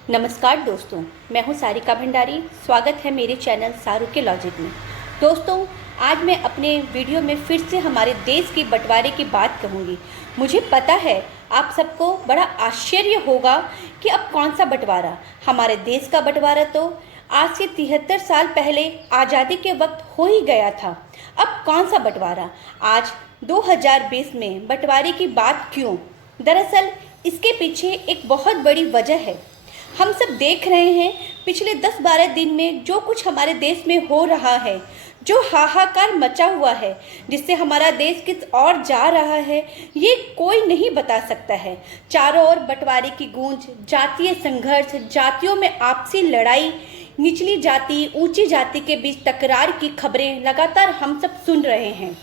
नमस्कार दोस्तों, मैं हूं सारिका भंडारी। स्वागत है मेरे चैनल सारू के लॉजिक में। दोस्तों, आज मैं अपने वीडियो में फिर से हमारे देश के बंटवारे की बात कहूँगी। मुझे पता है आप सबको बड़ा आश्चर्य होगा कि अब कौन सा बंटवारा। हमारे देश का बंटवारा तो आज से 73 साल पहले आज़ादी के वक्त हो ही गया था। अब कौन सा बंटवारा? आज 2020 में बंटवारे की बात क्यों? दरअसल इसके पीछे एक बहुत बड़ी वजह है। हम सब देख रहे हैं पिछले 10-12 दिन में जो कुछ हमारे देश में हो रहा है, जो हाहाकार मचा हुआ है, जिससे हमारा देश किस ओर जा रहा है, ये कोई नहीं बता सकता है। चारों ओर बंटवारे की गूंज, जातीय संघर्ष, जातियों में आपसी लड़ाई, निचली जाति ऊंची जाति के बीच तकरार की खबरें लगातार हम सब सुन रहे हैं।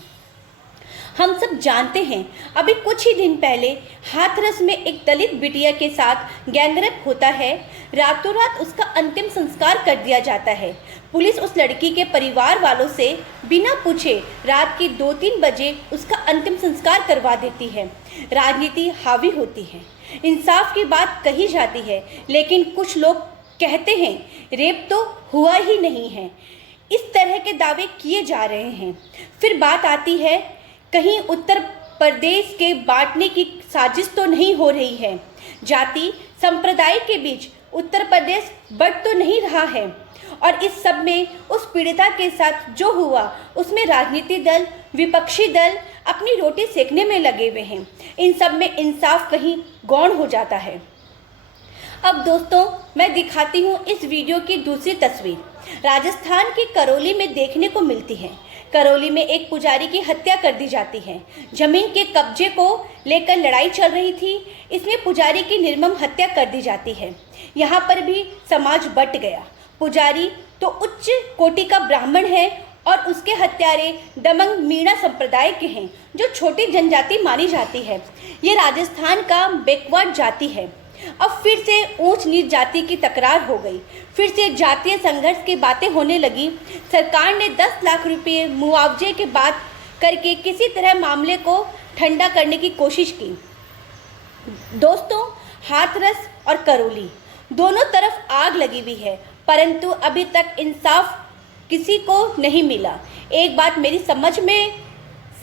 हम सब जानते हैं, अभी कुछ ही दिन पहले हाथरस में एक दलित बिटिया के साथ गैंगरेप होता है। रातों रात उसका अंतिम संस्कार कर दिया जाता है। पुलिस उस लड़की के परिवार वालों से बिना पूछे रात के 2-3 बजे उसका अंतिम संस्कार करवा देती है। राजनीति हावी होती है, इंसाफ की बात कही जाती है, लेकिन कुछ लोग कहते हैं रेप तो हुआ ही नहीं है। इस तरह के दावे किए जा रहे हैं। फिर बात आती है, कहीं उत्तर प्रदेश के बांटने की साजिश तो नहीं हो रही है? जाति संप्रदाय के बीच उत्तर प्रदेश बढ़ तो नहीं रहा है? और इस सब में उस पीड़िता के साथ जो हुआ, उसमें राजनीतिक दल, विपक्षी दल अपनी रोटी सेकने में लगे हुए हैं। इन सब में इंसाफ कहीं गौण हो जाता है। अब दोस्तों, मैं दिखाती हूँ इस वीडियो की दूसरी तस्वीर। राजस्थान के करौली में देखने को मिलती है। करौली में एक पुजारी की हत्या कर दी जाती है। जमीन के कब्जे को लेकर लड़ाई चल रही थी, इसमें पुजारी की निर्मम हत्या कर दी जाती है। यहाँ पर भी समाज बट गया। पुजारी तो उच्च कोटि का ब्राह्मण है और उसके हत्यारे दमंग मीणा संप्रदाय के हैं, जो छोटी जनजाति मानी जाती है। ये राजस्थान का बैकवर्ड जाति है। अब फिर से ऊंच नीच जाति की तकरार हो गई। फिर से जातीय संघर्ष की बातें होने लगी। सरकार ने 10 लाख रुपये मुआवजे की बात करके किसी तरह मामले को ठंडा करने की कोशिश की। दोस्तों, हाथरस और करौली दोनों तरफ आग लगी हुई है, परंतु अभी तक इंसाफ किसी को नहीं मिला। एक बात मेरी समझ में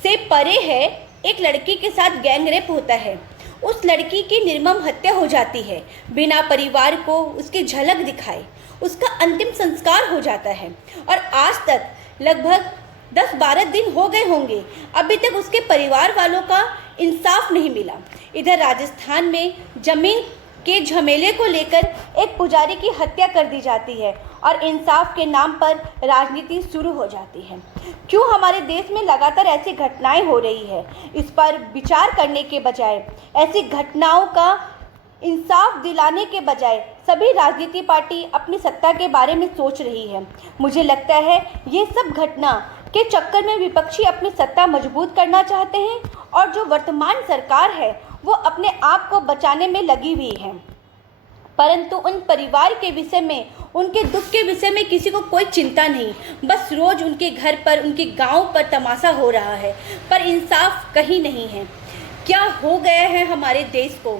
से परे है। एक लड़की के साथ गैंगरेप होता है, उस लड़की की निर्मम हत्या हो जाती है, बिना परिवार को उसकी झलक दिखाए उसका अंतिम संस्कार हो जाता है, और आज तक लगभग 10-12 दिन हो गए होंगे, अभी तक उसके परिवार वालों का इंसाफ नहीं मिला। इधर राजस्थान में जमीन के झमेले को लेकर एक पुजारी की हत्या कर दी जाती है और इंसाफ के नाम पर राजनीति शुरू हो जाती है। क्यों हमारे देश में लगातार ऐसी घटनाएं हो रही है? इस पर विचार करने के बजाय, ऐसी घटनाओं का इंसाफ दिलाने के बजाय सभी राजनीति पार्टी अपनी सत्ता के बारे में सोच रही है। मुझे लगता है ये सब घटना के चक्कर में विपक्षी अपनी सत्ता मजबूत करना चाहते हैं और जो वर्तमान सरकार है वो अपने आप को बचाने में लगी हुई है, परंतु उन परिवार के विषय में, उनके दुख के विषय में किसी को कोई चिंता नहीं। बस रोज उनके घर पर, उनके गांव पर तमाशा हो रहा है, पर इंसाफ कहीं नहीं है। क्या हो गया है हमारे देश को?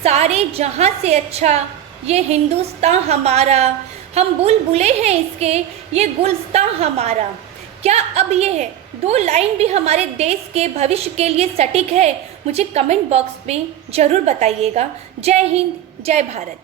सारे जहां से अच्छा ये हिंदुस्तान हमारा, हम बुलबुले हैं इसके, ये गुलस्तान हमारा। क्या अब ये है 2 लाइन भी हमारे देश के भविष्य के लिए सटीक है? मुझे कमेंट बॉक्स में ज़रूर बताइएगा। जय हिंद, जय भारत।